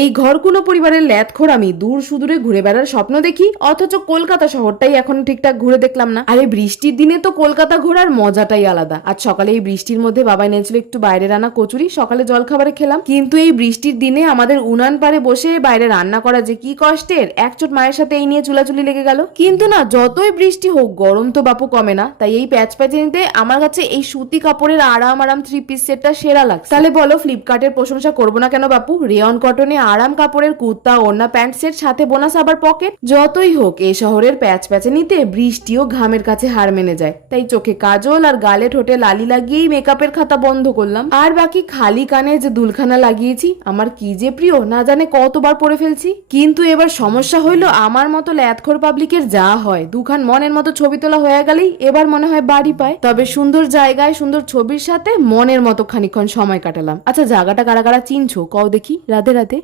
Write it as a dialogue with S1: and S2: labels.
S1: এই ঘরকুলো পরিবারের ল্যাথখোর আমি দূর সুদূরে ঘুরে বেড়ার স্বপ্ন দেখি, অথচ কলকাতা শহরটাই এখন ঠিকঠাক ঘুরে দেখলাম না। আরে বৃষ্টির দিনে তো কলকাতা ঘোরার মজাটাই আলাদা। আজ সকালে এই বৃষ্টির মধ্যে বাবা এনেছিল একটু বাইরে রান্না কচুরি, সকালে জলখাবারে খেলাম। কিন্তু এই বৃষ্টির দিনে আমাদের উনান পারে বসে বাইরে রান্না করা যে কি কষ্টের, একচোট মায়ের সাথে এই নিয়ে চুলাচুলি লেগে গেল। কিন্তু না, যতই বৃষ্টি হোক, গরম তো বাপু কমে না। তাই এই প্যাচ প্যাচেনিতে আমার কাছে এই সুতি কাপড়ের আরাম আরাম থ্রি পিস সেটটা সেরা লাগছে। তাহলে বলো ফ্লিপকার্টের প্রশংসা করব না কেন বাপু? রেয়ন কটনে আরাম কাপড়ের কুর্তা, ওড়না প্যান্ট সেট সাথে বোনাস আবার পকেট। যতই হোক এই শহরের প্যাচ প্যাচে নিতে বৃষ্টিও ঘামের কাছে হার মেনে যায়। তাই চোখে কাজল আর গালে ঠোঁটে লালি লাগিয়েই মেকআপের খাতা বন্ধ করলাম। আর বাকি খালি কানে যে দুলখানা লাগিয়েছি, আমার কি যে প্রিয়, না জানে কতবার পরে ফেলছি। কিন্তু এবার সমস্যা হইল আমার মতো ল্যাথখোর পাবলিকের যা হয়। দুখান মনের মতো ছবি তোলা হয়ে গেলেই এবার মনে হয় বাড়ি পায়। তবে সুন্দর জায়গায়, সুন্দর ছবির সাথে মনের মতো খানিকক্ষণ সময় কাটালাম। আচ্ছা জায়গাটা কারা কারা চিনছো? কও দেখি। রাধে রাধে।